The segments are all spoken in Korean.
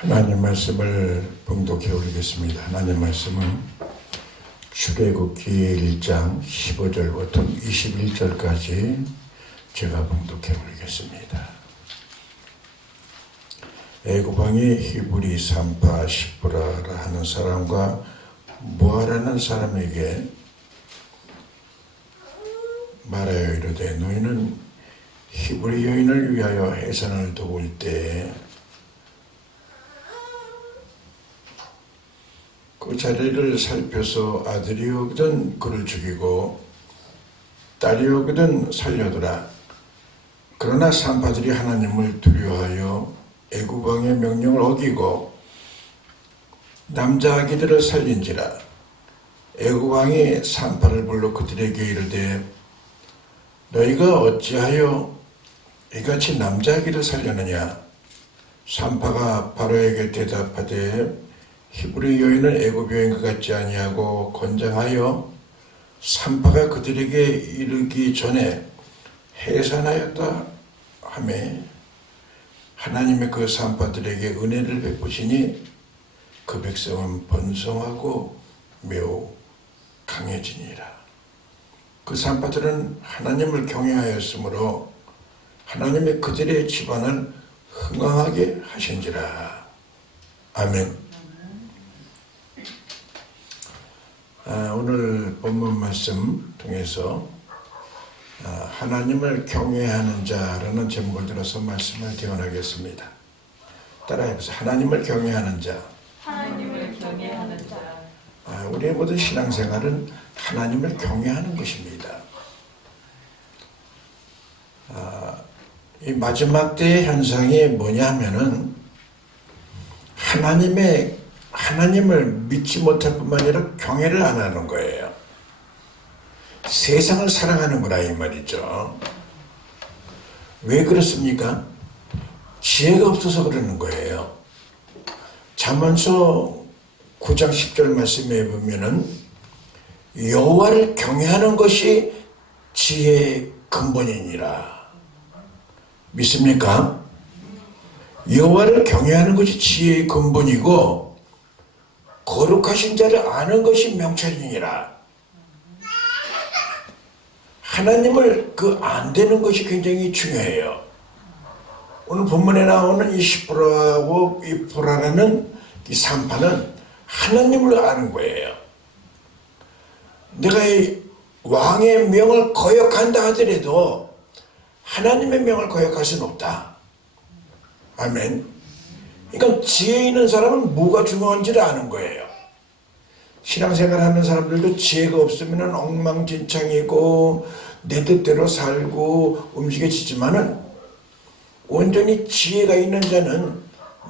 하나님 말씀을 봉독해 올리겠습니다. 하나님 말씀은 출애굽기 1장 15절부터 21절까지 제가 봉독해 올리겠습니다. 애굽왕이 히브리 산파 시브라라 하는 사람과 무아라는 사람에게 말하여 이르되 너희는 히브리 여인을 위하여 해산을 도울 때에 그 자리를 살펴서 아들이 오거든 그를 죽이고 딸이 오거든 살려두라. 그러나 산파들이 하나님을 두려워하여 애굽 왕의 명령을 어기고 남자 아기들을 살린지라. 애굽 왕이 산파를 불러 그들에게 이르되 너희가 어찌하여 이같이 남자 아기를 살렸느냐. 산파가 바로에게 대답하되 히브리 여인은 애굽 여인과 같지 아니하고 건장하여 산파가 그들에게 이르기 전에 해산하였다 하며 하나님의 그 산파들에게 은혜를 베푸시니 그 백성은 번성하고 매우 강해지니라. 그 산파들은 하나님을 경외하였으므로 하나님의 그들의 집안을 흥왕하게 하신지라. 아멘. 오늘 본문 말씀 통해서 하나님을 경외하는 자라는 제목을 들어서 말씀을 대언하겠습니다. 따라해보세요. 하나님을 경외하는 자. 하나님을 경외하는 자. 우리의 모든 신앙생활은 하나님을 경외하는 것입니다. 이 마지막 때의 현상이 뭐냐면은 하나님을 믿지 못할 뿐만 아니라 경외를 안 하는 거예요. 세상을 사랑하는구나 이 말이죠. 왜 그렇습니까? 지혜가 없어서 그러는 거예요. 잠언서 9장 10절 말씀에 보면은 여호와를 경외하는 것이 지혜의 근본이니라. 믿습니까? 여호와를 경외하는 것이 지혜의 근본이고 거룩하신 자를 아는 것이 명철이니라. 하나님을 안 되는 것이 굉장히 중요해요. 오늘 본문에 나오는 이 시브라하고 이 보라라는 이 산파는 하나님을 아는 거예요. 내가 이 왕의 명을 거역한다 하더라도 하나님의 명을 거역할 수는 없다. 아멘. 그러니까 지혜 있는 사람은 뭐가 중요한지를 아는 거예요. 신앙생활 하는 사람들도 지혜가 없으면 엉망진창이고 내 뜻대로 살고 움직여지지만은 온전히 지혜가 있는 자는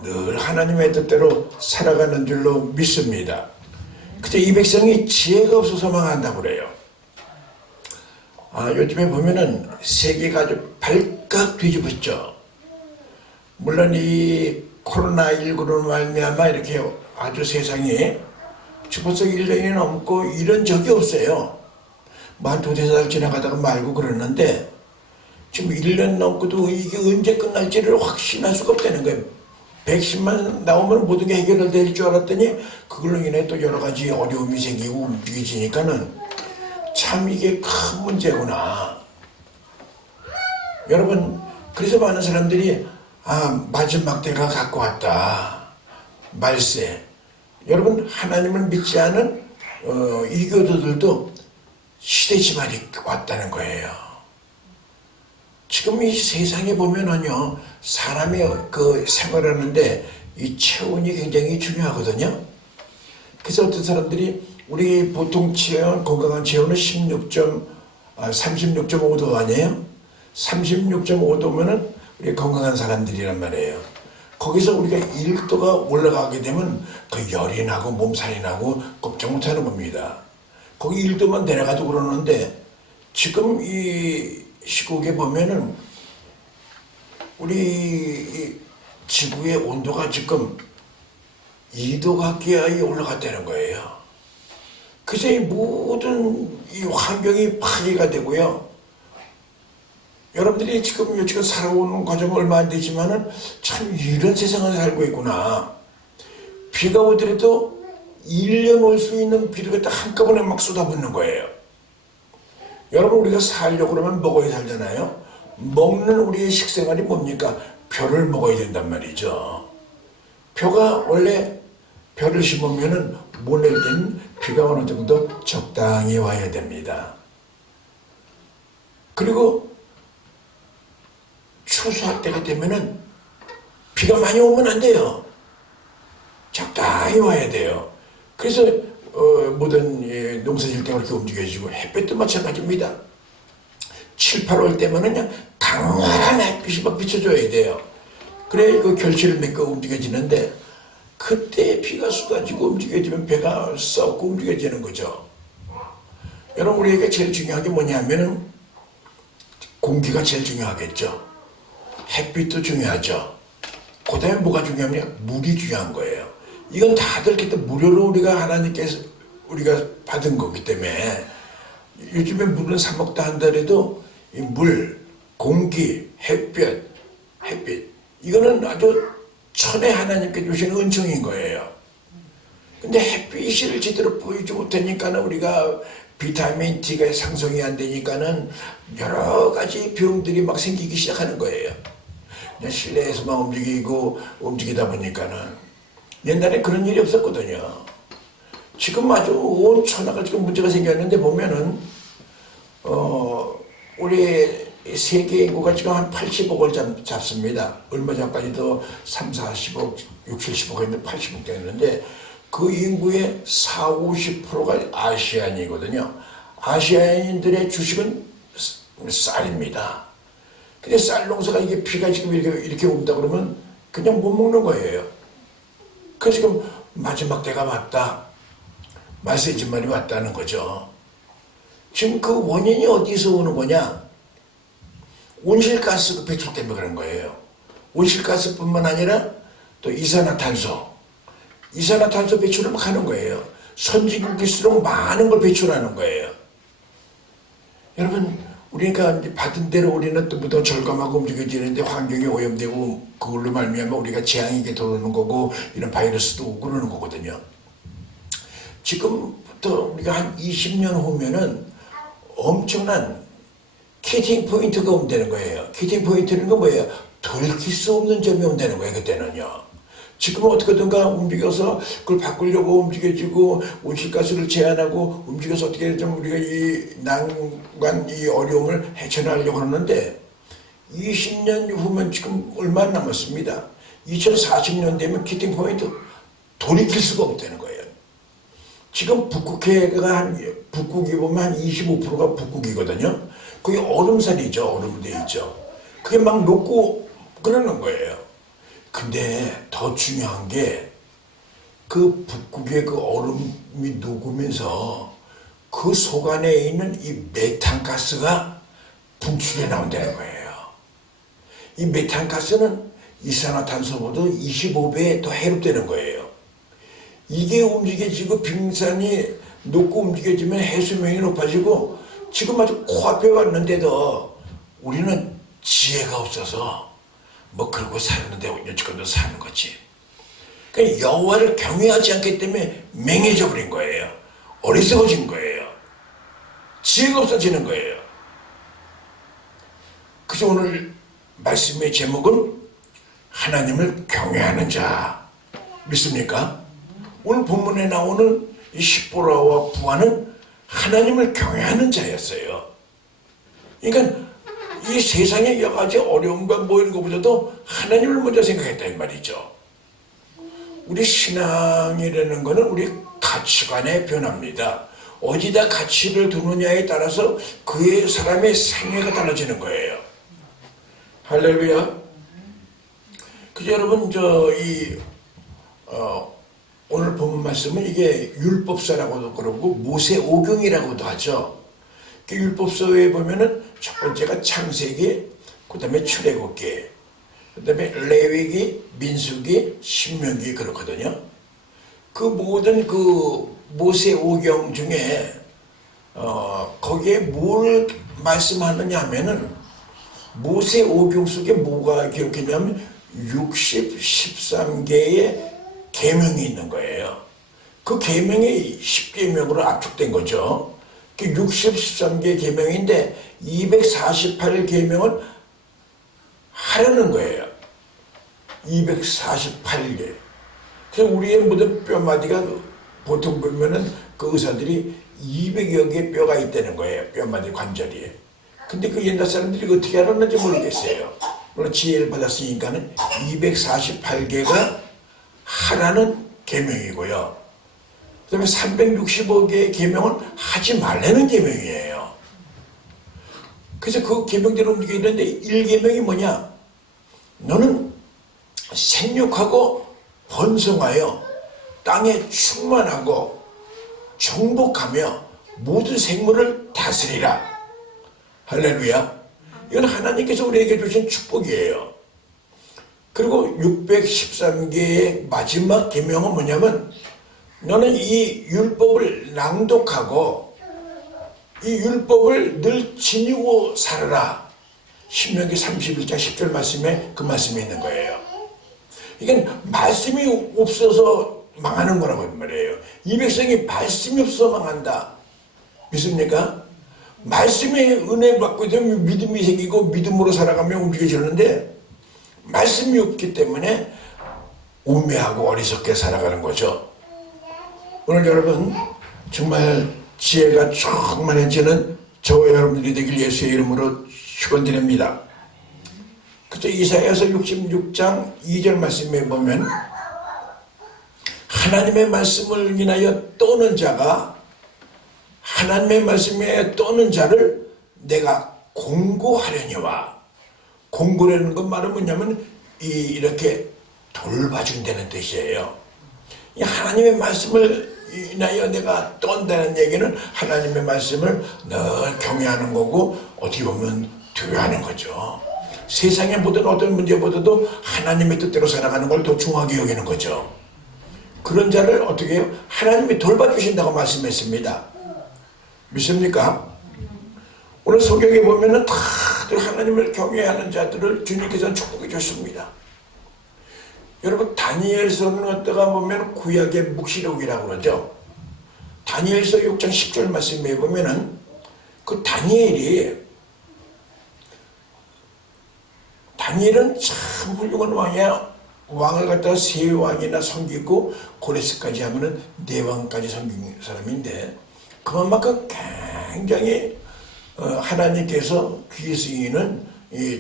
늘 하나님의 뜻대로 살아가는 줄로 믿습니다. 근데 이 백성이 지혜가 없어서 망한다고 그래요. 요즘에 보면은 세계가 아주 발칵 뒤집었죠. 물론 이 코로나19로 말미암아 이렇게 아주 세상에 벌써 1년이 넘고 이런 적이 없어요. 한 2-3살 지나가다가 말고 그러는데 지금 1년 넘고도 이게 언제 끝날지를 확신할 수가 없다는 거예요. 백신만 나오면 모든 게 해결될 줄 알았더니 그걸로 인해 또 여러 가지 어려움이 생기고 움직여지니까는 참 이게 큰 문제구나. 여러분, 그래서 많은 사람들이 마지막 때가 갖고 왔다. 말세. 여러분, 하나님을 믿지 않은 이교도들도 시대 지말이 왔다는 거예요. 지금 이 세상에 보면은요, 사람이 생활하는데 이 체온이 굉장히 중요하거든요. 그래서 어떤 사람들이 우리 보통 체온, 건강한 체온은 36.5도 아니에요? 36.5도면은 우리 건강한 사람들이란 말이에요. 거기서 우리가 1도가 올라가게 되면 그 열이 나고 몸살이 나고 꼼짝 못하는 겁니다. 거기 1도만 내려가도 그러는데 지금 이 시국에 보면은 우리 지구의 온도가 지금 2도 가까이 올라갔다는 거예요. 그래서 이 모든 이 환경이 파괴가 되고요. 여러분들이 지금 살아오는 과정은 얼마 안 되지만은 참 이런 세상을 살고 있구나. 비가 오더라도 1년 올 수 있는 비를 갖다 한꺼번에 막 쏟아붓는 거예요. 여러분, 우리가 살려고 그러면 먹어야 살잖아요. 먹는 우리의 식생활이 뭡니까? 벼를 먹어야 된단 말이죠. 벼가 원래 벼를 심으면은 모낼 때는 비가 어느 정도 적당히 와야 됩니다. 그리고 추수할 때가 되면은 비가 많이 오면 안 돼요. 적당히 와야 돼요. 그래서 모든 농사질 때 그렇게 움직여지고, 햇빛도 마찬가지입니다. 7, 8월 때면은 그냥 강렬한 햇빛이 막 비춰줘야 돼요. 그래 그 결실을 맺고 움직여지는데, 그때 비가 쏟아지고 움직여지면 배가 썩고 움직여지는 거죠. 여러분, 우리에게 제일 중요한 게 뭐냐면은 공기가 제일 중요하겠죠. 햇빛도 중요하죠. 그 다음에 뭐가 중요하냐? 물이 중요한 거예요. 이건 다들 그때 무료로 우리가 하나님께서 우리가 받은 거기 때문에, 요즘에 물은 사 먹다 한다래도 이 물, 공기, 햇빛 이거는 아주 천에 하나님께 주신 은총인 거예요. 근데 햇빛을 제대로 보이지 못하니까는 우리가 비타민 D가 상승이 안 되니까는 여러 가지 병들이 막 생기기 시작하는 거예요. 그냥 실내에서만 움직이다 보니까는. 옛날에 그런 일이 없었거든요. 지금 아주 온 천하가 지금 문제가 생겼는데, 보면은 우리 세계 인구가 지금 한 80억을 잡습니다. 얼마 전까지도 3, 40억, 6, 70억 했는데 80억 됐는데, 그 인구의 4, 50%가 아시안이거든요. 아시안인들의 주식은 쌀입니다. 근데 쌀 농사가 이게 비가 지금 이렇게 온다 그러면 그냥 못 먹는 거예요. 그래서 지금 마지막 때가 왔다. 말세지 말이 왔다는 거죠. 지금 그 원인이 어디서 오는 거냐? 온실가스 배출 때문에 그런 거예요. 온실가스뿐만 아니라 또 이산화탄소 배출을 막 하는 거예요. 선진국일수록 많은 걸 배출하는 거예요. 여러분, 우리가 이제 받은 대로 우리는 또 더 절감하고 움직여지는데, 환경이 오염되고 그걸로 말미암아 우리가 재앙이 들어오는 거고, 이런 바이러스도 오고 그러는 거거든요. 지금부터 우리가 한 20년 후면은 엄청난 키팅 포인트가 온다는 거예요. 키팅 포인트는 건 뭐예요? 돌이킬 수 없는 점이 온다는 거예요, 그때는요. 지금은 어떻게든가 움직여서 그걸 바꾸려고 움직여지고, 온실가스를 제한하고 움직여서 어떻게 좀 우리가 이 난관, 이 어려움을 헤쳐나가려고 하는데, 20년 후면 지금 얼마 안 남았습니다. 2040년 되면 키팅 포인트 돌이킬 수가 없다는 거예요. 지금 북극해가 북극이 보면 한 25%가 북극이거든요. 그게 얼음살이죠. 얼음돼 있죠. 그게 막 녹고 그러는 거예요. 근데 더 중요한 게, 그 북극의 그 얼음이 녹으면서 그 속 안에 있는 이 메탄가스가 분출해 나온다는 거예요. 이 메탄가스는 이산화탄소보다 25배 더 해롭다는 거예요. 이게 움직여지고 빙산이 녹고 움직여지면 해수면이 높아지고, 지금 아주 코앞에 왔는데도 우리는 지혜가 없어서 뭐 그러고 사는데 여지껏도 사는 거지. 그러니까 여호와를 경외하지 않기 때문에 맹해져 버린 거예요. 어리석어진 거예요. 지혜가 없어지는 거예요. 그래서 오늘 말씀의 제목은 하나님을 경외하는 자. 믿습니까? 오늘 본문에 나오는 이 십보라와 부하는 하나님을 경외하는 자였어요. 그러니까 이 세상의 여러 가지 어려움과 뭐 이런 것보다도 하나님을 먼저 생각했다 이 말이죠. 우리 신앙이라는 것은 우리 가치관의 변화입니다. 어디다 가치를 두느냐에 따라서 그의 사람의 생애가 달라지는 거예요. 할렐루야. 그래서 여러분, 오늘 본문 말씀은 이게 율법서라고도 그러고 모세오경이라고도 하죠. 그 율법서에 보면은 첫 번째가 창세기, 그 다음에 출애굽기, 그 다음에 레위기, 민수기, 신명기 그렇거든요. 그 모든 그 모세오경 중에 거기에 뭘 말씀하느냐 하면은, 모세오경 속에 뭐가 기록했냐면 60, 13개의 계명이 있는 거예요. 그 계명이 10계명으로 압축된 거죠. 60, 13개 계명인데 248계명은 하라는 거예요. 248개. 그래서 우리의 모든 뼈마디가 보통 보면은 그 의사들이 200여 개 뼈가 있다는 거예요. 뼈마디 관절이. 근데 그 옛날 사람들이 어떻게 알았는지 모르겠어요. 물론 지혜를 받았으니까는 248개가 하라는 계명이고요. 그 다음에 365개의 계명은 하지 말라는 계명이에요. 그래서 그 계명대로 움직이는데 1계명이 뭐냐? 너는 생육하고 번성하여 땅에 충만하고 정복하며 모든 생물을 다스리라. 할렐루야. 이건 하나님께서 우리에게 주신 축복이에요. 그리고 613개의 마지막 계명은 뭐냐면 너는 이 율법을 낭독하고 이 율법을 늘 지니고 살아라. 신명기 31장 10절 말씀에 그 말씀이 있는 거예요. 이게 말씀이 없어서 망하는 거라고 말이에요. 이 백성이 말씀이 없어서 망한다. 믿습니까? 말씀의 은혜 받고 되면 믿음이 생기고 믿음으로 살아가며 움직여지는데 말씀이 없기 때문에 우매하고 어리석게 살아가는 거죠. 오늘 여러분 정말 지혜가 충만해지는 저와 여러분들이 되길 예수의 이름으로 축원드립니다. 그래서 이사야서 66장 2절 말씀에 보면 하나님의 말씀을 인하여 떠는 자가 하나님의 말씀에 떠는 자를 내가 공고하려니와. 공고라는 건 말은 뭐냐면 이렇게 돌봐준다는 뜻이에요. 이 하나님의 말씀을 인하여 내가 떤다는 얘기는 하나님의 말씀을 늘 경외하는 거고 어떻게 보면 두려워하는 거죠. 세상의 모든 어떤 문제보다도 하나님의 뜻대로 살아가는 걸 더 중요하게 여기는 거죠. 그런 자를 어떻게 해요? 하나님이 돌봐주신다고 말씀했습니다. 믿습니까? 오늘 성경에 보면은 다들 하나님을 경외하는 자들을 주님께서는 축복해 줬습니다. 여러분 다니엘서는 어떠가 보면 구약의 묵시록이라고 그러죠. 다니엘서 6장 10절 말씀에 보면은 그 다니엘은 참 훌륭한 왕이야. 왕을 갖다가 세 왕이나 섬기고 고레스까지 하면은 네 왕까지 섬긴 사람인데 그만큼 굉장히 하나님께서 귀 쓰이는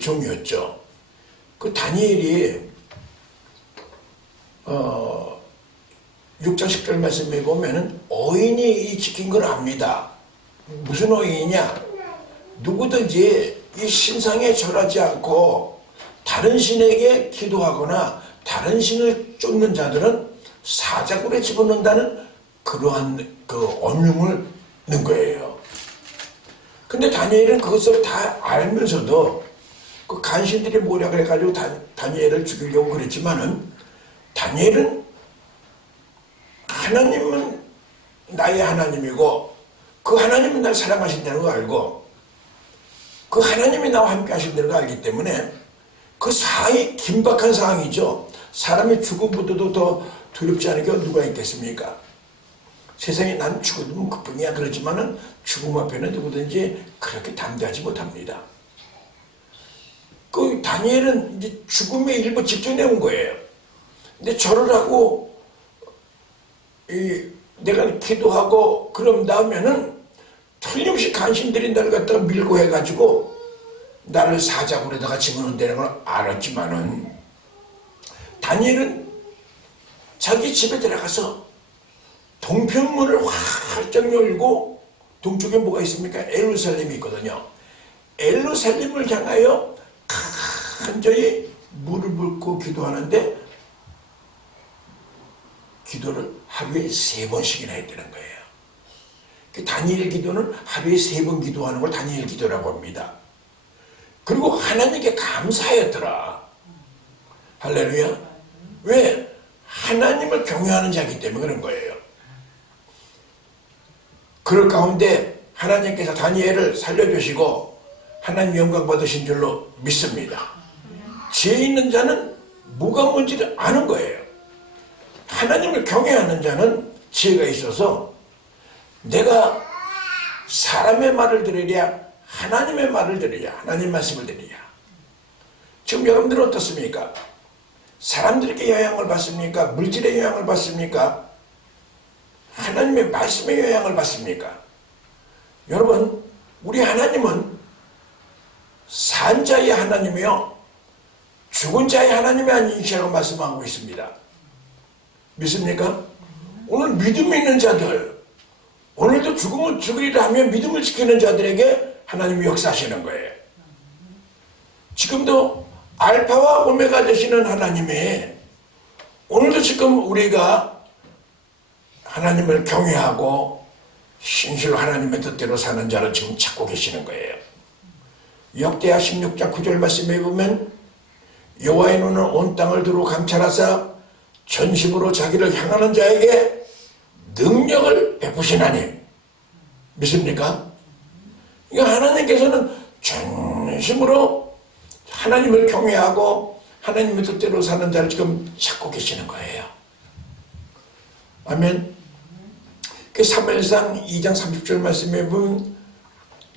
종이었죠. 그 다니엘이 6장 10절 말씀에 보면은 어인이 지킨 걸 압니다. 무슨 어인이냐? 누구든지 이 신상에 절하지 않고 다른 신에게 기도하거나 다른 신을 쫓는 자들은 사자굴에 집어넣는다는 그러한 그 엄명을 넣은 거예요. 근데 다니엘은 그것을 다 알면서도 그 간신들이 뭐라 그래가지고 다니엘을 죽이려고 그랬지만은 다니엘은 하나님은 나의 하나님이고 그 하나님은 날 사랑하신다는 걸 알고 그 하나님이 나와 함께 하신다는 걸 알기 때문에 그 상황이 긴박한 상황이죠. 사람의 죽음보다도 더 두렵지 않은 게 누가 있겠습니까? 세상에 난 죽으면 그뿐이야. 그렇지만은 죽음 앞에는 누구든지 그렇게 담대하지 못합니다. 그 다니엘은 이제 죽음의 일부 직전에 온 거예요. 근데 절을 하고 내가 기도하고 그런 다음에는 틀림없이 간신들이 나를 갖다가 밀고 해가지고 나를 사자굴에다가 집어넣는다는 걸 알았지만은 다니엘은 자기 집에 들어가서 동편문을 활짝 열고 동쪽에 뭐가 있습니까? 예루살렘이 있거든요. 예루살렘을 향하여 간절히 무릎을 꿇고 기도하는데 기도를 하루에 3번씩이나 했다는 거예요. 그 다니엘 기도는 하루에 3번 기도하는 걸 다니엘 기도라고 합니다. 그리고 하나님께 감사하였더라. 할렐루야. 왜? 하나님을 경외하는 자이기 때문에 그런 거예요. 그럴 가운데 하나님께서 다니엘을 살려주시고 하나님 영광 받으신 줄로 믿습니다. 죄 있는 자는 뭐가 뭔지를 아는 거예요. 하나님을 경외하는 자는 지혜가 있어서 내가 사람의 말을 들으랴 하나님의 말을 들으랴 하나님 말씀을 들으랴. 지금 여러분들은 어떻습니까? 사람들에게 영향을 받습니까? 물질의 영향을 받습니까? 하나님의 말씀의 영향을 받습니까? 여러분, 우리 하나님은 산 자의 하나님이요 죽은 자의 하나님이 아니시라고 말씀하고 있습니다. 믿습니까? 오늘 믿음 있는 자들, 오늘도 죽으면 죽으리라 하며 믿음을 지키는 자들에게 하나님이 역사하시는 거예요. 지금도 알파와 오메가 되시는 하나님이 오늘도 지금 우리가 하나님을 경외하고 신실로 하나님의 뜻대로 사는 자를 지금 찾고 계시는 거예요. 역대하 16장 9절 말씀에 보면 여호와의 눈은 온 땅을 두루 감찰하사 전심으로 자기를 향하는 자에게 능력을 베푸시나니. 믿습니까? 그러니까 하나님께서는 전심으로 하나님을 경외하고 하나님의 뜻대로 사는 자를 지금 찾고 계시는 거예요. 아멘. 그 사무엘상 2장 30절 말씀에 보면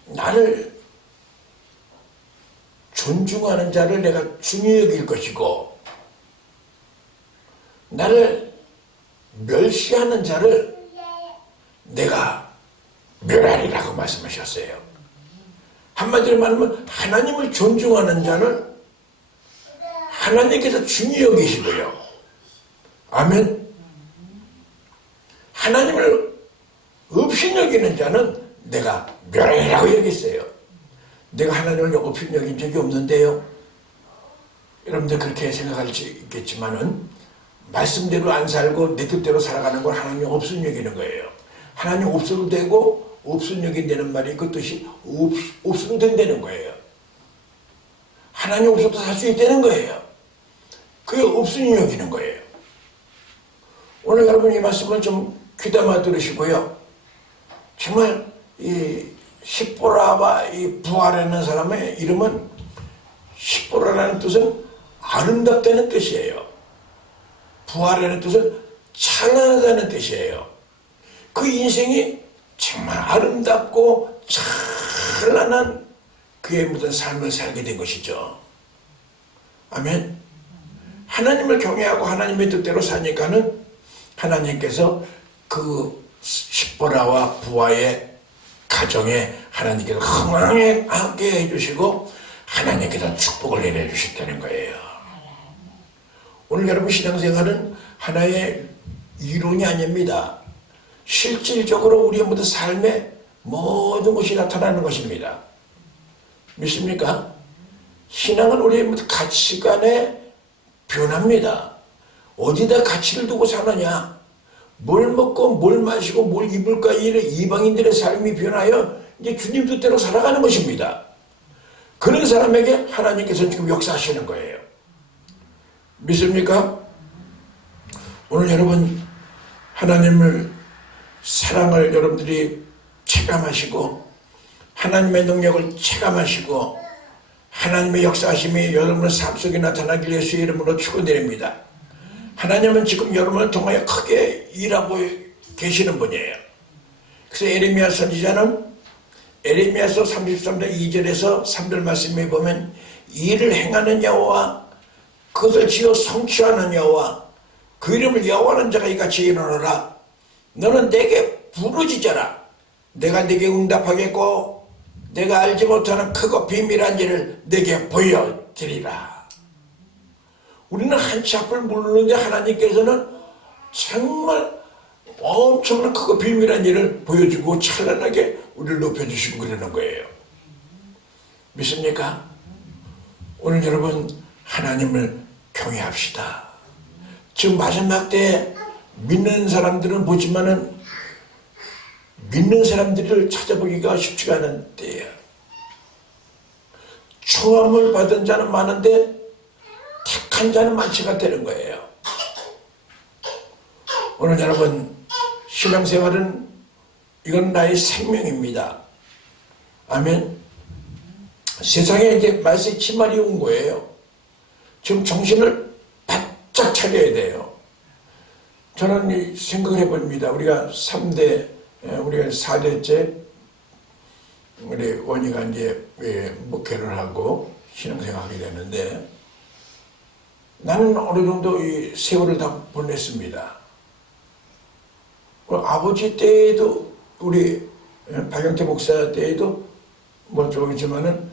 나를 존중하는 자를 내가 중히 여길 것이고 나를 멸시하는 자를 내가 멸하리라고 말씀하셨어요. 한마디로 말하면 하나님을 존중하는 자는 하나님께서 중히 여기시고요. 아멘. 하나님을 업신여기는 자는 내가 멸하리라고 여겼어요. 내가 하나님을 업신여긴 적이 없는데요. 여러분들 그렇게 생각할 수 있겠지만은 말씀대로 안 살고 내 뜻대로 살아가는 건 하나님 업신여기는 거예요. 하나님 없어도 되고 없신여긴다는 말이 그 뜻이 없어도 된다는 거예요. 하나님 없어도 살 수 있다는 거예요. 그게 없신여기는 거예요. 오늘 여러분 이 말씀을 좀 귀담아 들으시고요. 정말 이 십보라와 이 부하라는 사람의 이름은 십보라라는 뜻은 아름답다는 뜻이에요. 부하라는 뜻은 찬란하다는 뜻이에요. 그 인생이 정말 아름답고 찬란한 그의 모든 삶을 살게 된 것이죠. 아멘. 하나님을 경외하고 하나님의 뜻대로 사니까는 하나님께서 그 십보라와 부하의 가정에 하나님께서 흥황하게 해주시고 하나님께서 축복을 내려주셨다는 거예요. 오늘 여러분 신앙생활은 하나의 이론이 아닙니다. 실질적으로 우리의 모든 삶에 모든 것이 나타나는 것입니다. 믿습니까? 신앙은 우리의 모든 가치관의 변화입니다. 어디다 가치를 두고 사느냐, 뭘 먹고 뭘 마시고 뭘 입을까, 이방인들의 삶이 변하여 이제 주님 뜻대로 살아가는 것입니다. 그런 사람에게 하나님께서 지금 역사하시는 거예요. 믿습니까? 오늘 여러분 하나님을 사랑을 여러분들이 체감하시고 하나님의 능력을 체감하시고 하나님의 역사하심이 여러분의 삶 속에 나타나길 예수의 이름으로 축원드립니다. 하나님은 지금 여러분을 통하여 크게 일하고 계시는 분이에요. 그래서 에레미야 선지자는 에레미야서 33장 2절에서 3절 말씀에 보면 일을 행하는 여호와 그것을 지어 성취하는 여호와 그 이름을 여호와는 자가 이같이 일어나라. 너는 내게 부르짖어라. 내가 내게 응답하겠고 내가 알지 못하는 크고 비밀한 일을 내게 보여드리라. 우리는 한치 앞을 모르는데 하나님께서는 정말 엄청난 크고 비밀한 일을 보여주고 찬란하게 우리를 높여주시고 그러는 거예요. 믿습니까? 오늘 여러분 하나님을 경외합시다. 지금 마지막 때에 믿는 사람들은 보지만은 믿는 사람들을 찾아보기가 쉽지가 않은 때예요. 초함을 받은 자는 많은데 택한 자는 많지가 되는 거예요. 오늘 여러분 신앙생활은 이건 나의 생명입니다. 아멘. 세상에 이제 말세 치말이 온 거예요. 지금 정신을 바짝 차려야 돼요. 저는 이 생각을 해봅니다. 우리가 3대, 우리가 4대째 우리 원희가 이제 목회를 하고 신앙생활하게 되는데 나는 어느 정도 이 세월을 다 보냈습니다. 아버지 때에도 우리 박영태 목사 때에도 뭐 조금이지만은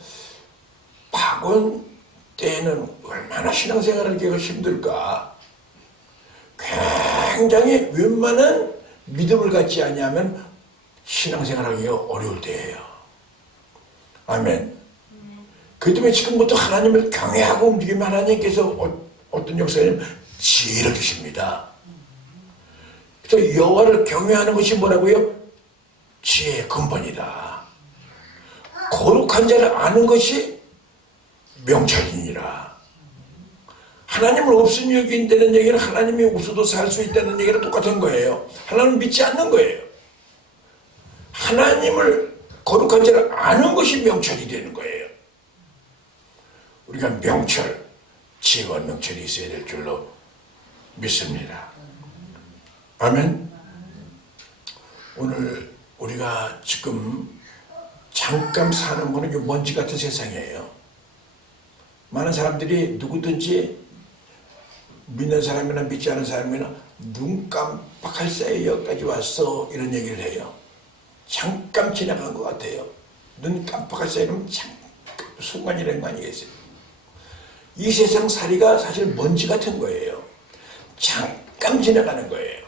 박원 때는 얼마나 신앙생활하기가 힘들까. 굉장히 웬만한 믿음을 갖지 않으면 신앙생활하기가 어려울 때예요. 아멘. 그 때문에 지금부터 하나님을 경외하고 움직이면 하나님께서 어떤 역사냐면 지혜를 주십니다. 그래서 여호와를 경외하는 것이 뭐라고요? 지혜의 근본이다. 거룩한 자를 아는 것이 명철이니라. 하나님을 없으니 여긴다는 얘기는 하나님이 없어도 살 수 있다는 얘기랑 똑같은 거예요. 하나님을 믿지 않는 거예요. 하나님을 거룩한 자를 아는 것이 명철이 되는 거예요. 우리가 명철, 지혜와 명철이 있어야 될 줄로 믿습니다. 아멘. 오늘 우리가 지금 잠깐 사는 거는 먼지 같은 세상이에요. 많은 사람들이 누구든지 믿는 사람이나 믿지 않은 사람이나 눈 깜빡할 사이에 여기까지 왔어 이런 얘기를 해요. 잠깐 지나간 것 같아요. 눈 깜빡할 사이면 잠깐 순간이라는 거 아니겠어요? 이 세상 살이가 사실 먼지 같은 거예요. 잠깐 지나가는 거예요.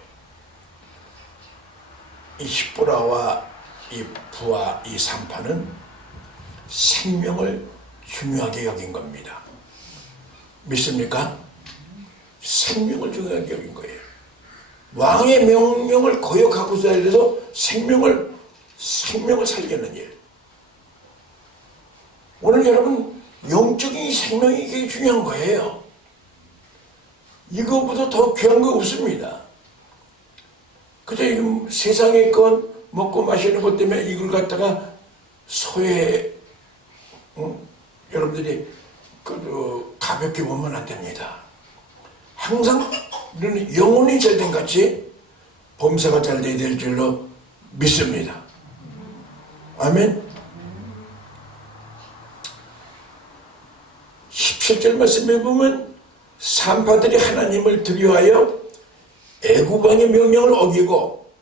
이 십보라와 이 부와 이 산파는 생명을 중요하게 여긴 겁니다. 믿습니까? 생명을 중요하게 여긴 거예요. 왕의 명령을 거역하고서 해서 생명을 살리는 일. 오늘 여러분 영적인 생명이 되게 중요한 거예요. 이거보다 더 귀한 거 없습니다. 그저 지금 세상의 것 먹고 마시는 것 때문에 이걸 갖다가 여러분들이 가볍게 보면 안 됩니다. 항상 우리는 영혼이 잘된 같이 범사가 잘 돼야 될 줄로 믿습니다. 아멘. 17절 말씀에 보면 산파들이 하나님을 두려워하여 애굽 왕의 명령을 어기고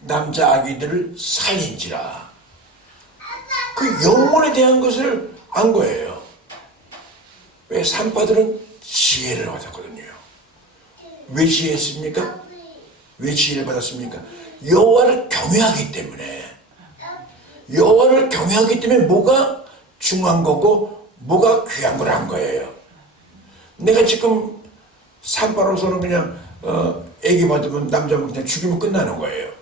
남자 아기들을 살린지라. 그 영혼에 대한 것을 안 거예요. 왜? 산파들은 지혜를 받았거든요. 왜 지혜했습니까? 왜 지혜를 받았습니까? 여호와를 경외하기 때문에. 여호와를 경외하기 때문에 뭐가 중요한 거고 뭐가 귀한 걸 한 거예요. 내가 지금 산파로서는 그냥 애기 받으면 남자 그냥 죽이면 끝나는 거예요.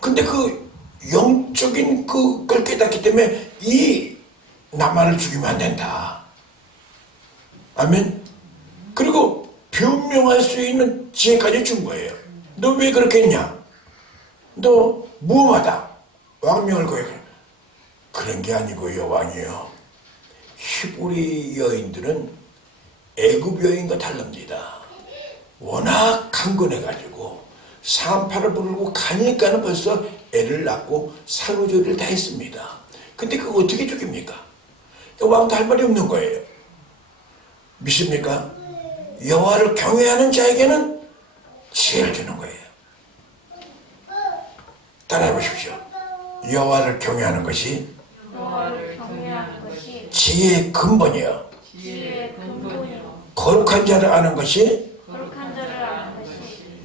근데 그 영적인 그걸 깨닫기 때문에 이 나만을 죽이면 안 된다. 아멘. 그리고 변명할 수 있는 지혜까지 준 거예요. 너 왜 그렇게 했냐? 너 무엄하다. 왕명을 거역해. 그런 게 아니고요, 왕이요. 히브리 여인들은 애굽 여인과 다릅니다. 워낙 강건해가지고 산파를 부르고 가니까는 벌써 애를 낳고 산후조리를 다 했습니다. 근데 그거 어떻게 죽입니까? 왕도 할 말이 없는 거예요. 믿습니까? 여호와를 경외하는 자에게는 지혜를 주는 거예요. 따라해 보십시오. 여호와를 경외하는 것이 지혜의 근본이요. 거룩한 자를 아는 것이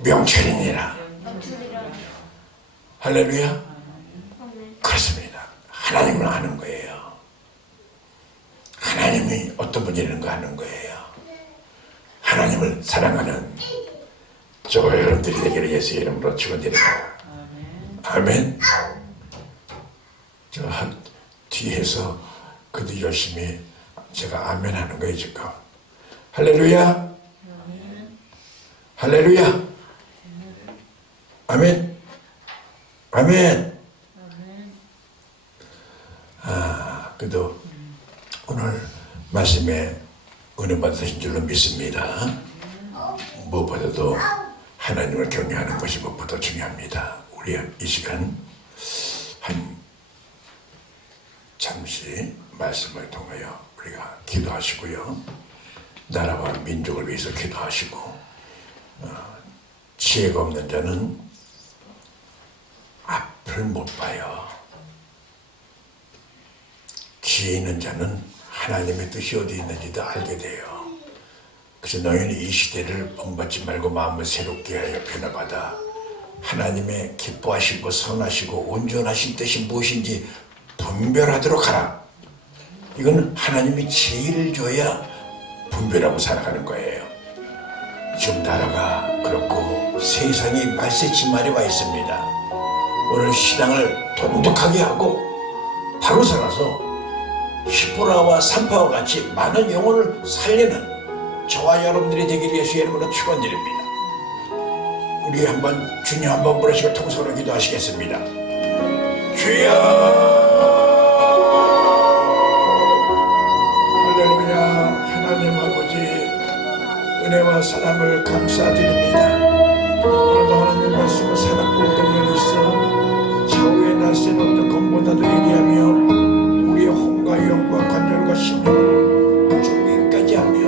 명철이니라. 할렐루야. 그렇습니다. 하나님을 아는 거예요. 하나님이 어떤 분이라는 거 아는 거예요. 하나님을 사랑하는 저와 여러분들이 되기를 예수의 이름으로 축원드립니다. 아멘. 저 뒤에서 그도 열심히 제가 아멘 하는 거예요 지금. 할렐루야. 할렐루야. 아멘. 아멘. 그래도 오늘 말씀에 은혜 받으신 줄로 믿습니다. 무엇보다도 하나님을 경외하는 것이 무엇보다 중요합니다. 우리 이 시간 한 잠시 말씀을 통하여 우리가 기도하시고요. 나라와 민족을 위해서 기도하시고 지혜가 없는 자는 앞을 못 봐요. 지혜 있는 자는 하나님의 뜻이 어디 있는지도 알게 돼요. 그래서 너희는 이 시대를 본받지 말고 마음을 새롭게 하여 변화받아 하나님의 기뻐하시고 선하시고 온전하신 뜻이 무엇인지 분별하도록 하라. 이건 하나님이 지혜를 줘야 분별하고 살아가는 거예요. 지금 나라가 그렇고 세상이 말세지말에 와 있습니다. 오늘 신앙을 돈독하게 하고 바로 살아서 히브라와 산파와 같이 많은 영혼을 살리는 저와 여러분들이 되기를 예수의 이름으로 축원드립니다. 우리 한번 주님 한번 부르시고 통성으로 기도하시겠습니다. 주여 할렐루야. 하나님 아버지 은혜와 사랑을 감사드립니다. 오늘도 하나님의 말씀을 사랑으로 들려 있어 좌우에 날쌘 어떤 것보다도 예리하며 우리의 혼과 영과 관절과 심령을 준비까지 하며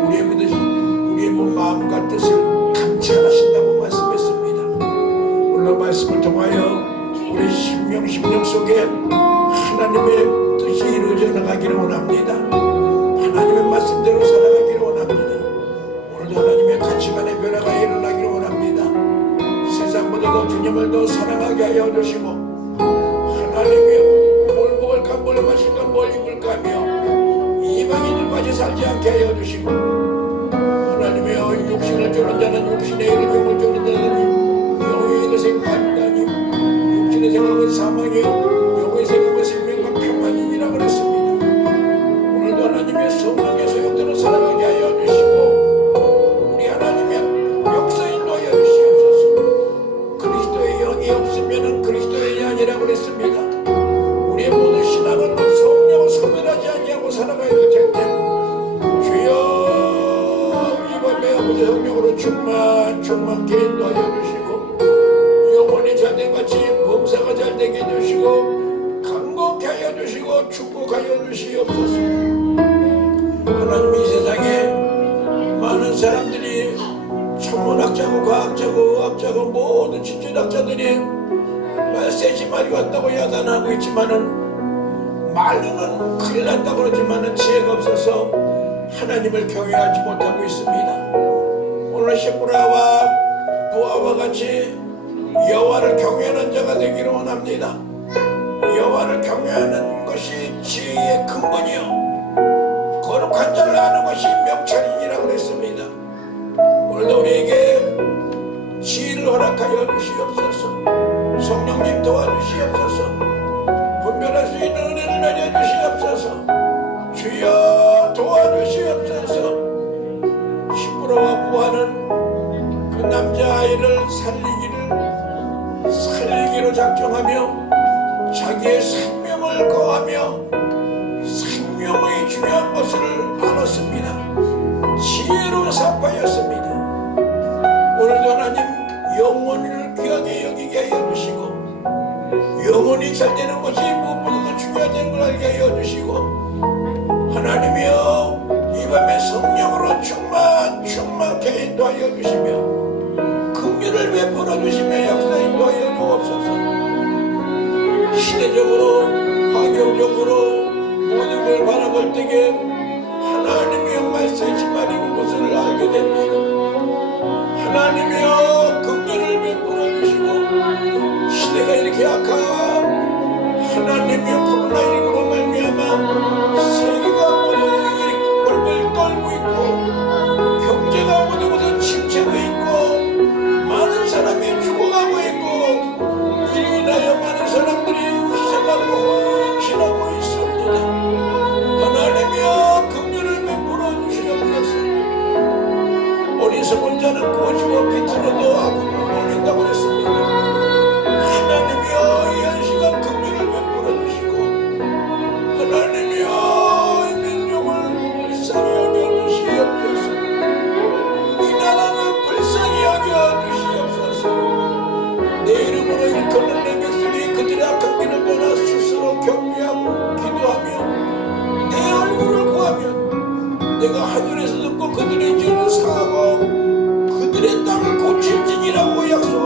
우리의 마음과 뜻을 감찰하신다고 말씀했습니다. 오늘 말씀을 통하여 우리 심령 속에 하나님의 뜻이 이루어져 나가기를 원합니다. 하나님의 말씀대로 살아가기를 원합니다. 오늘도 하나님의 가치관의 변화가 일어나기를 원합니다. 세상보다도 주님을 더 사랑하게 하여 주시고 하나님의 뭘 먹을까 뭘 마실까 뭘 입을까 하며 이방인들까지 살지 않게 하여 주시고 하나님의 육신을 쫓는 자는 육신의 일을 영을 쫓는 자는 영의 일을 생각한다니 육신의 생각은 사망이요 영의 생각은 생명과 평안이니라 그랬습니다. 오늘도 하나님의 성령의 소용대로 살아가게 하여 주시고 우리 하나님의 역사인도 하여 주시옵소서. 그리스도의 영이 없으면 그리스도의 영이 아니라 그랬습니다. 우리의 모든 신앙은 성령을 소멸하지 아니하고 살아가야 될 텐데 주여 이밤에 아버지 성령으로 충만케 인도하여 주시고 영혼이 잘된 같이 범사가 잘되게 해주시고 강건케 하여 주시고 축복하여 주시옵소서. 하나님 이 세상에 많은 사람들이 천문학자고 과학자고 의학자고 모든 진취학자들이 말세지말이 왔다고 야단하고 있지만은 말로는 큰일 났다고 그러지만은 지혜가 없어서 하나님을 경외하지 못하고 있습니다. 오늘 히브라와 보아와 같이 여호와를 경외하는 자가 되기를 원합니다. 여호와를 경외하는 것이 지혜의 근본이요 거룩한 자를 아는 것이 명철이니라 그랬습니다. 오늘도 우리에게 지혜를 허락하여 주시옵소서. 성령님 도와주시옵소서. 분별할 수 있는 은혜를 내려주시옵소서. 주여 도와주시옵소서. 히브라와 보아는 그 남자아이를 살리기로 작정하며 자기의 생명을 거하며 생명의 중요한 것을 알았습니다. 지혜로 사파였습니다. 오늘도 하나님 영혼을 귀하게 여기게 하여 주시고 영혼이 잘되는 것이 무엇보다도 중요하다는 걸 알게 하여 주시고 하나님이여 이 밤에 성령으로 충만케 인도하여 주시며 긍휼을 베풀어 주시며 역사 인도하여 주옵소서. 시대적으로 환경적으로 모든 걸 바라볼 때에 하나님이여 말세지말이 온 것을 알게 됩니다. 하나님이여 긍휼을 베풀어 주시고 시대가 이렇게 악하 하나님이여 코로나19로 말미암아 세계가 모두 뻘뻘 떨고 있고 경제가 모두 침체고 있고 많은 사람이 죽어가고 있고 이로 인하여 많은 사람들이 희생하고 헌신하고 있습니다. 하나님이여 긍휼을 베풀어 주시옵소서. 어리석은 자는 꼬집어 비틀어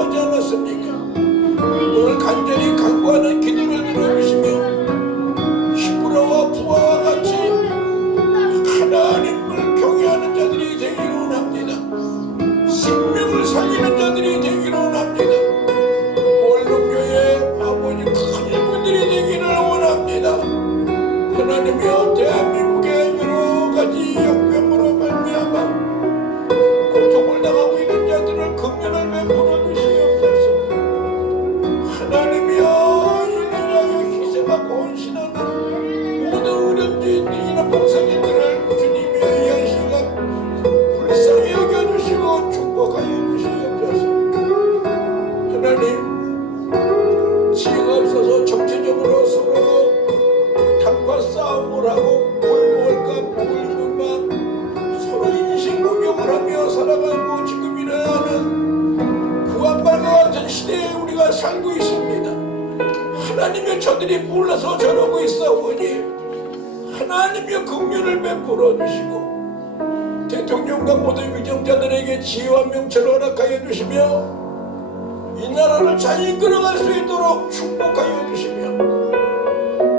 기도하지 않았습니까? 오늘 간절히 간구하는 기도를 들어주시며 시부라와 부하와 같이 하나님을 경외하는 자들이 되기를 원합니다. 생명을 살리는 자들이 되기를 원합니다. 원룸교회 아버지 큰 일꾼들이 되기를 원합니다. 하나님이여 대한민국의 여러가지 역병으로 말미암아 고통을 당하고 있는 자들을 긍휼을 베풀어 주시옵소서. 하나님이여 인류하여 희생하고 헌신하는 모든 의료진들이나 봉사진들을 주님의 이 시간 불쌍히 여겨주시고 축복하여 주시옵소서. 하나님 지혜가 없어서 정치적으로 서로 단과 싸움을 하고 뭘 먹을까 모르고만 서로 인신공격을 하며 살아가고 지금 일어나는 구한말과 같은 시대에 우리가 살고 있습니다. 하나님의 저들이 몰라서 저러고 있사오니 하나님의 긍휼을 베풀어 주시고 대통령과 모든 위정자들에게 지혜와 명철을 허락하여 주시며 이 나라를 잘 이끌어갈 수 있도록 축복하여 주시며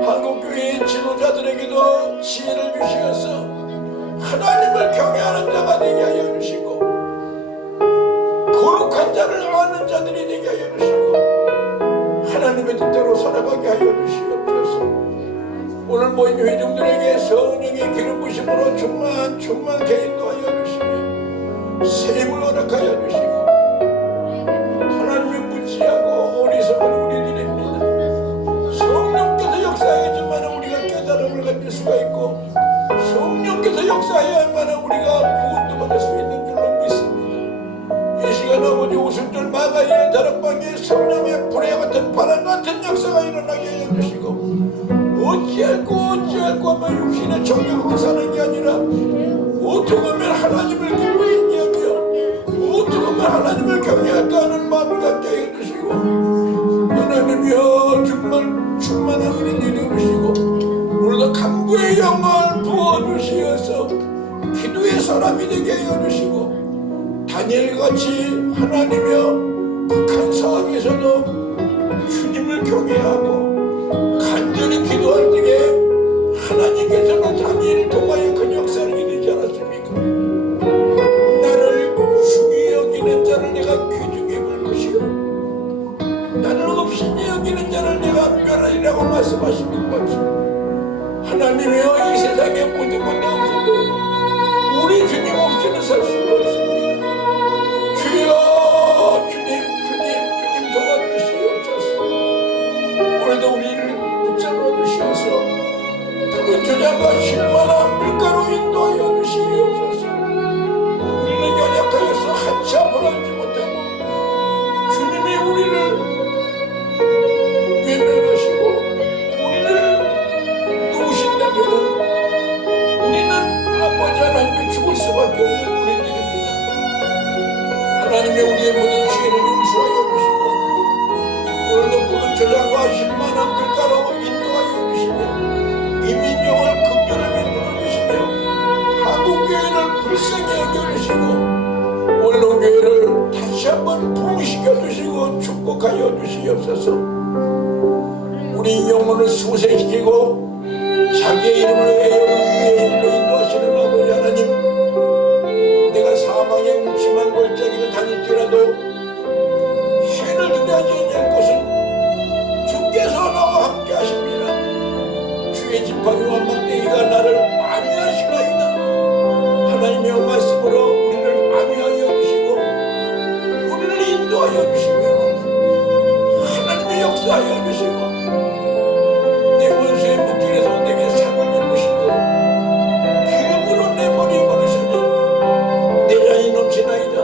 한국교회의 지도자들에게도 지혜를 주시어서 하나님을 경외하는 자가 되게 하여 주시고 거룩한 자를 아는 자들이 되게 하여 주시고 하나님의 뜻대로 살아가게 하여 주시옵소서. 오늘 모인 회중들에게 성령의 기름 부심으로 충만케 인도하여 주시며 세임을 허락하여 주시고 하나님의 무지하고 어리석은 우리들입니다. 성령께서 역사하야지만 우리가 깨달음을 가질 수가 있고 성령께서 역사해야만 우리가 구원도 받을 수 있는 줄로 믿습니다. 이 시간 아버지 오순절 마가의 다락방에 성령의 불의 같은 바람 같은 역사가 일어나게 하여 주시고 어찌할꼬 하면 육신의 정력으로 사는 게 아니라 어떻게 하면 하나님을 기쁘시게 하며 어떻게 하면 하나님을 경외할까 하는 마음을 갖게 하여 주시고 하나님이여 정말 충만한 은혜를 내려주시고 오늘도 간구의 영을 부어주시어서 기도의 사람이 되게 하여 주시고 다니엘같이 하나님이여 극한 상황에서도 주님을 경외하고 간절히 기도할 때에 하나님께서는 다니엘을 통하여 큰 역사를 이루지 않았습니까? 나를 중히 여기는 자를 내가 귀중히 볼 것이요 나를 없이니 여기는 자를 내가 멸하리라고 말씀하신 것 같이 하나님이여 이 세상에 모든 것이 없어도 우리 주님 없이는 살 수가 없습니다. 주여 주님 도와주시옵소서. 오늘도 우리를 붙잡아 주시어서 푸른 저장과 실만한 물가로 인도하여 주시옵소서. 우리는 연약하여서 한치 앞을 알지 못하고 주님이 우리를 외면하시고 우리를 놓으신다면 우리는 아버지 하나님께 죽을 수밖에 없는 우리들입니다. 하나님의 우리의 모든 죄를 용서하여 주시고 오늘도 푸른 저장과 실만한 물가로 인도하여 주시며 이 민족을 긍휼을 베풀어 주시며 한국교회를 불쌍히 여겨주시고 원로교회를 다시 한번 부흥시켜 주시고 축복하여 주시옵소서. 우리 영혼을 수세시키고 자기의 이름을 위해 일로 인도하시는 아버지 하나님 내가 사망의 음침한 골짜기를 다닐지라도 해를 두려워하지 않을 것은 주께서 나와 함께 하십니다. 주의 지팡이와 막대기가 나를 안위하시나이다. 하나님의 말씀으로 우리를 안위하여 주시고 우리를 인도하여 주시며 하나님의 역사하여 주시고 내 원수의 목길에서 내게 상을 베푸시고 기름으로 내 머리에 바르시니 내 잔이 넘치나이다.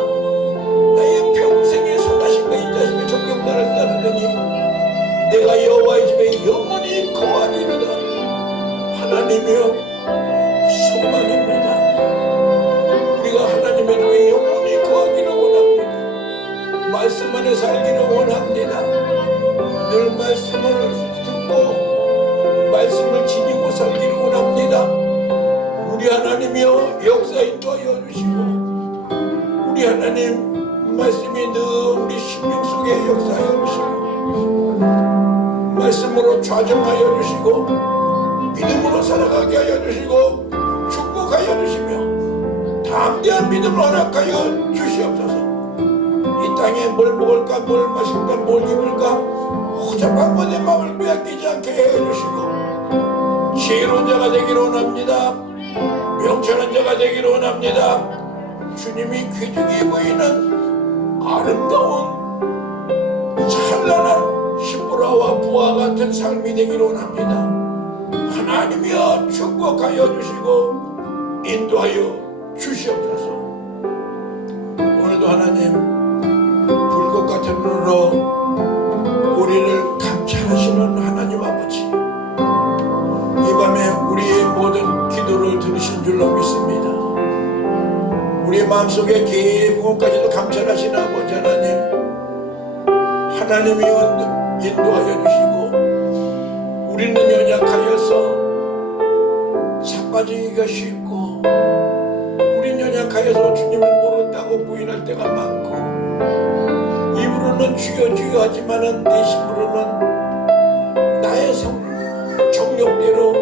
나의 평생의 선하심과 인자심의 정령 나를 따르느니 내가 여호와의 집에 영원히 거하리로다. 하나님이여 소망입니다. 우리가 하나님의 집에 영원히 거하기를 원합니다. 말씀 안에 살기를 원합니다. 늘 말씀을 듣고 말씀을 지니고 살기를 원합니다. 우리 하나님이여 역사 인도하여 주시고 우리 하나님 말씀이 늘 우리 심령 속에 역사하여 주시고 말씀으로 좌정하여 주시고 믿음으로 살아가게 하여 주시고 축복하여 주시며 담대한 믿음을 허락하여 주시옵소서. 이 땅에 뭘 먹을까 뭘 마실까 뭘 입을까 허접한 것에 마음을 빼앗기지 않게 해주시고 지혜로운 자가 되기를 원합니다. 명철한 자가 되기를 원합니다. 주님이 귀중히 보이는 아름다운 찬란한 십보라와 부와 같은 삶이 되기를 원합니다. 하나님이여 축복하여 주시고 인도하여 주시옵소서. 오늘도 하나님 불꽃 같은 눈으로 우리를 감찰하시는 하나님 아버지, 이 밤에 우리의 모든 기도를 들으신 줄로 믿습니다. 우리의 마음속에 깊은 곳까지도 감찰하시는 아버지 하나님이 인도하여 주시고 우리는 연약하여서 자빠지기가 쉽고 우린 연약하여서 주님을 모른다고 부인할 때가 많고 입으로는 주여 주여 하지만은 내심으로는 나의 정욕대로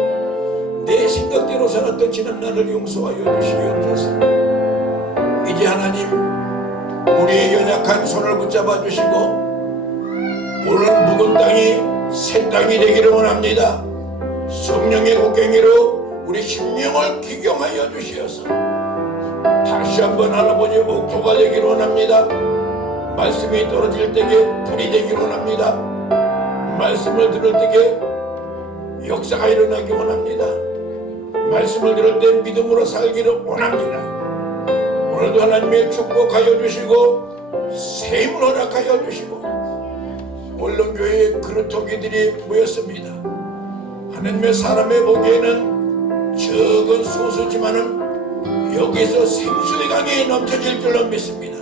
내 생각대로 살았던 지난 날을 용서하여 주시옵소서. 이제 하나님 우리의 연약한 손을 붙잡아 주시고 오늘 묵은 땅이 새 땅이 되기를 원합니다. 성령의 곡괭이로 우리 심령을 기경하여 주시어서 다시 한번 할아버지 옥토가 되기를 원합니다. 말씀이 떨어질 때에 불이 되기를 원합니다. 말씀을 들을 때에 역사가 일어나기 원합니다. 말씀을 들을 때 믿음으로 살기를 원합니다. 오늘도 하나님의 축복하여 주시고 세임을 허락하여 주시고 원룸교회에 그루터기들이 모였습니다. 하나님의 사람의 보기에는 적은 소수지만은 여기서 생수의 강이 넘쳐질 줄로 믿습니다.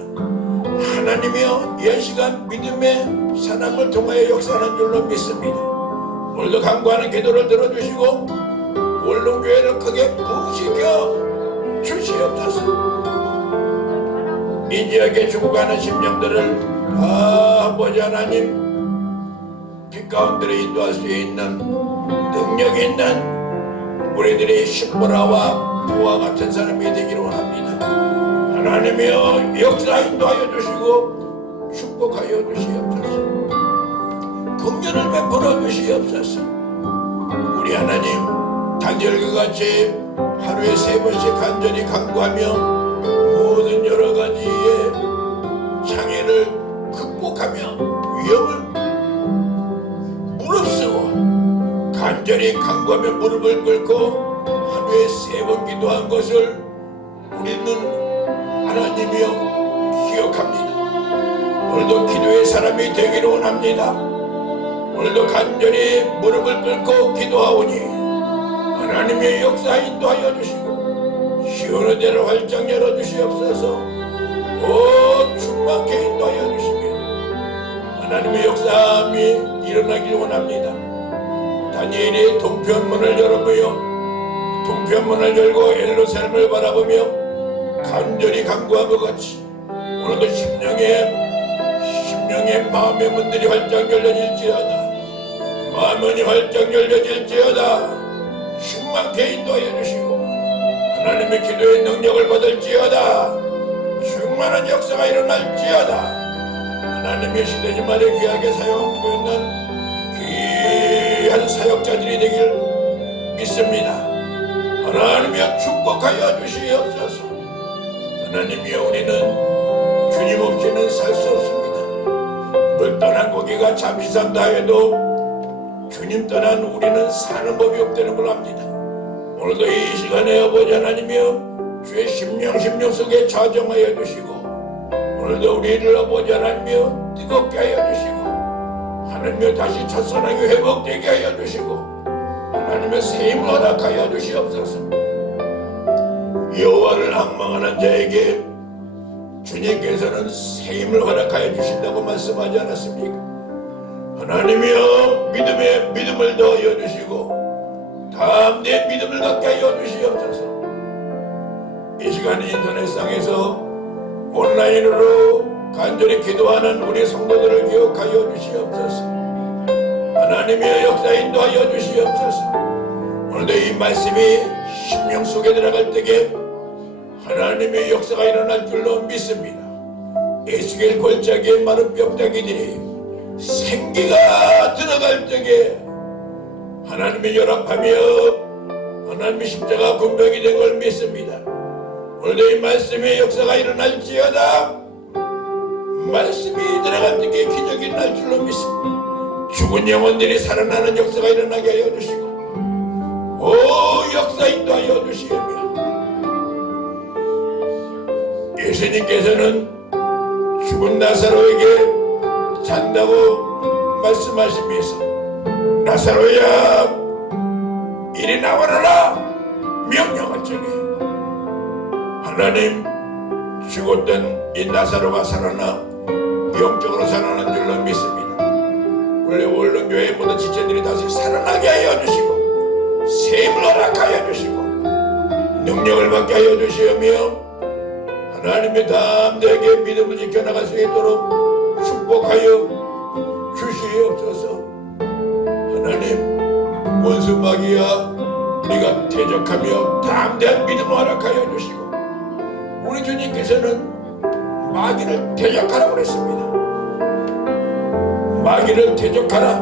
하나님이여 이 시간 믿음의 사람을 통하여 역사하는 줄로 믿습니다. 오늘도 간구하는 기도를 들어주시고 원룸교회를 크게 부흥시켜 주시옵소서. 이 지역에 죽어가는 심령들을 아버지 하나님 빛 가운데로 인도할 수 있는 능력 있는 우리들의 십보라와 부와 같은 사람이 되기를 원합니다. 하나님이여 역사 인도하여 주시고 축복하여 주시옵소서. 긍휼을 베풀어 주시옵소서. 우리 하나님 다니엘과 같이 하루에 3번씩 간절히 간구하며 모든 여러 가지의 장애를 극복하며 위험을 무릅쓰고 간절히 간구하며 무릎을 꿇고 하루에 3번 기도한 것을 우리는 하나님이여 기억합니다. 오늘도 기도의 사람이 되기를 원합니다. 오늘도 간절히 무릎을 꿇고 기도하오니 하나님의 역사 인도하여 주시고 시온의 대를 활짝 열어주시옵소서. 오 충만케 인도하여 주시며 하나님의 역사함이 일어나길 원합니다. 다니엘이 동편문을 열어보여 동편문을 열고 예루살렘을 바라보며 간절히 간구한 것 같이 오늘도 심령의 마음의 문들이 활짝 열려질지어다. 마음이 활짝 열려질지어다. 충만케 인도하여 주시고 하나님의 기도의 능력을 받을지어다. 충만한 역사가 일어날지어다. 하나님의 시대지만에 귀하게 사용하고 있는 귀한 사역자들이 되길 믿습니다. 하나님이여 축복하여 주시옵소서. 하나님이여 우리는 주님 없이는 살 수 없습니다. 물 떠난 고기가 잠시 산다 해도 주님 떠난 우리는 사는 법이 없다는 걸 압니다. 오늘도 이 시간에 아버지 하나님이여 주의 심령 속에 좌정하여 주시고 오늘도 우리를 아버지 하나님이여 뜨겁게 하여 주시고 하나님이여 다시 첫사랑이 회복되게 하여 주시고 하나님의 세임을 허락하여 주시옵소서. 여호와를 앙망하는 자에게 주님께서는 세임을 허락하여 주신다고 말씀하지 않았습니까? 하나님이여 믿음을 더하여 주시고 담대한 믿음을 갖게 하여 주시옵소서. 이 시간 인터넷상에서 온라인으로 간절히 기도하는 우리 성도들을 기억하여 주시옵소서. 하나님의 역사 인도하여 주시옵소서. 오늘도 이 말씀이 심령 속에 들어갈 때에 하나님의 역사가 일어날 줄로 믿습니다. 에스겔 골짜기에 마른 뼈다귀들이 생기가 들어갈 때에 하나님의 연합하며 하나님의 십자가 군병이 된 걸 믿습니다. 오늘도 이 말씀의 역사가 일어날지어다. 말씀이 들어갈 때에 기적이 날 줄로 믿습니다. 죽은 영혼들이 살아나는 역사가 일어나게 하여 주시고 오 역사 인도하여 주시옵며 예수님께서는 죽은 나사로에게 잔다고 말씀하시면서 나사로야 이리 나와라 명령할 적에 하나님 죽었던 이 나사로가 살아나 영적으로 살아난 줄로 믿습니다. 원래 원론교회의 모든 지체들이 다시 살아나게 하여 주시고 세임을 허락하여 주시고 능력을 받게 하여 주시며 하나님의 담대하게 믿음을 지켜나갈 수 있도록 축복하여 주시옵소서. 하나님 원수 마귀야 우리가 대적하며 담대한 믿음을 허락하여 주시고 우리 주님께서는 마귀를 대적하라고 그랬습니다. 마귀를 대적하라.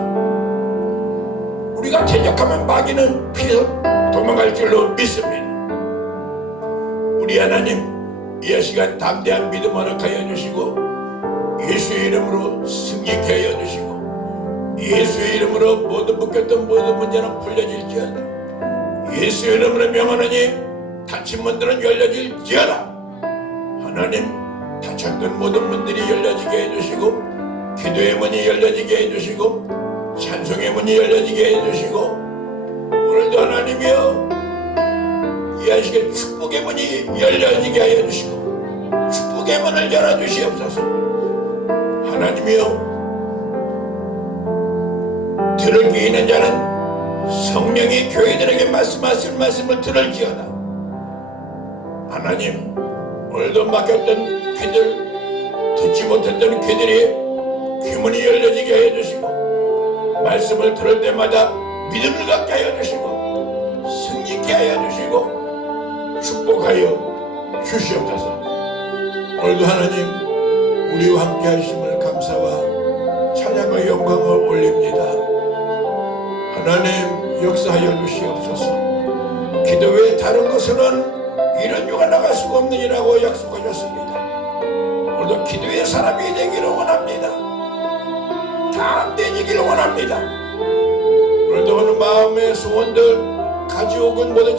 우리가 대적하면 마귀는 피해서 도망갈 줄로 믿습니다. 우리 하나님 이 시간 담대한 믿음 허락하여 주시고 예수의 이름으로 승리케 하여 주시고 예수의 이름으로 모든 묶였던 모든 문제는 풀려질지어다. 예수의 이름으로 명하노니 닫힌 문들은 열려질지어다. 하나님 닫혔던 모든 문들이 열려지게 해주시고 기도의 문이 열려지게 해주시고 찬송의 문이 열려지게 해주시고 오늘도 하나님이여 이 시간 축복의 문이 열려지게 하여 주시고 축복의 문을 열어주시옵소서. 하나님이여 들을 귀 있는 자는 성령이 교회들에게 말씀하실 말씀을 들을지어다. 하나님 오늘도 막혔던 귀들 듣지 못했던 귀들이 귀문이 열려지게 해주시고 말씀을 들을 때마다 믿음을 갖게 하여 주시고 승리케 하여 주시고 축복하여 주시옵소서. 오늘도 하나님 우리와 함께 하심을 감사와 찬양과 영광을 올립니다. 하나님 역사하여 주시옵소서. 기도 외에 다른 것으로는 이런 유가 나갈 수가 없느니라고 약속하셨습니다. 오늘도 기도의 사람이 되기를 원합니다. 담대해지기를 원합니다. 오늘도 어느 마음의 소원들 가져오건 모든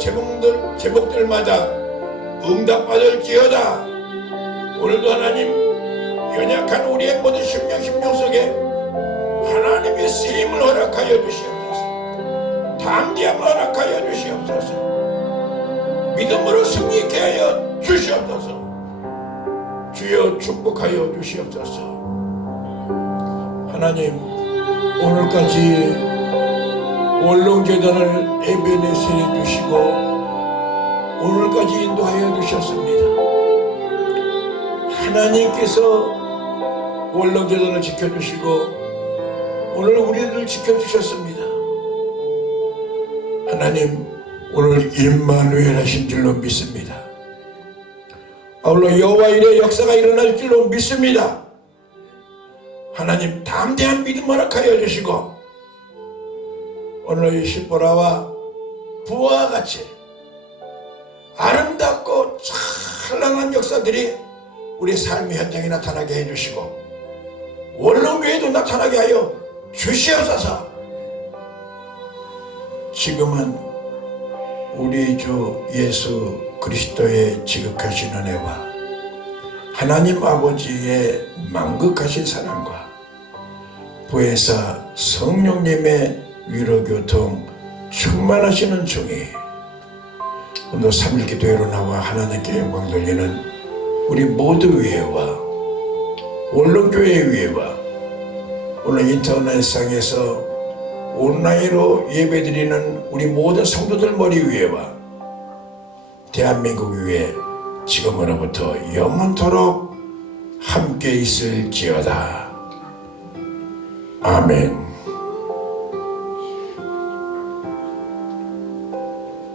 제목들마다 응답받을지어다. 오늘도 하나님 연약한 우리의 모든 심령 속에 하나님의 쓰임을 허락하여 주시옵소서. 담대함을 허락하여 주시옵소서. 믿음으로 승리케 하여 주시옵소서. 주여 축복하여 주시옵소서. 하나님 오늘까지 원롱재단을 에베네셀에 두시고 오늘까지 인도하여 주셨습니다. 하나님께서 원롱재단을 지켜주시고 오늘 우리들을 지켜주셨습니다. 하나님 오늘 임마누엘 하신 줄로 믿습니다. 아울러 여호와 일의 역사가 일어날 줄로 믿습니다. 하나님 담대한 믿음 허락하여 주시고 오늘 이 십보라와 부와 같이 아름답고 찬란한 역사들이 우리 삶의 현장에 나타나게 해주시고 원룸교회도 나타나게 하여 주시옵소서. 지금은 우리 주 예수 그리스도의 지극하신 은혜와 하나님 아버지의 만극하신 사랑과 부에서 성령님의 위로교통 충만하시는 종이 오늘 3일 기도회로 나와 하나님께 영광 돌리는 우리 모두 위에와 원룸교회 위에와 오늘 인터넷상에서 온라인으로 예배드리는 우리 모든 성도들 머리 위에와 대한민국 위에 지금으로부터 영원토록 함께 있을지어다. 아멘.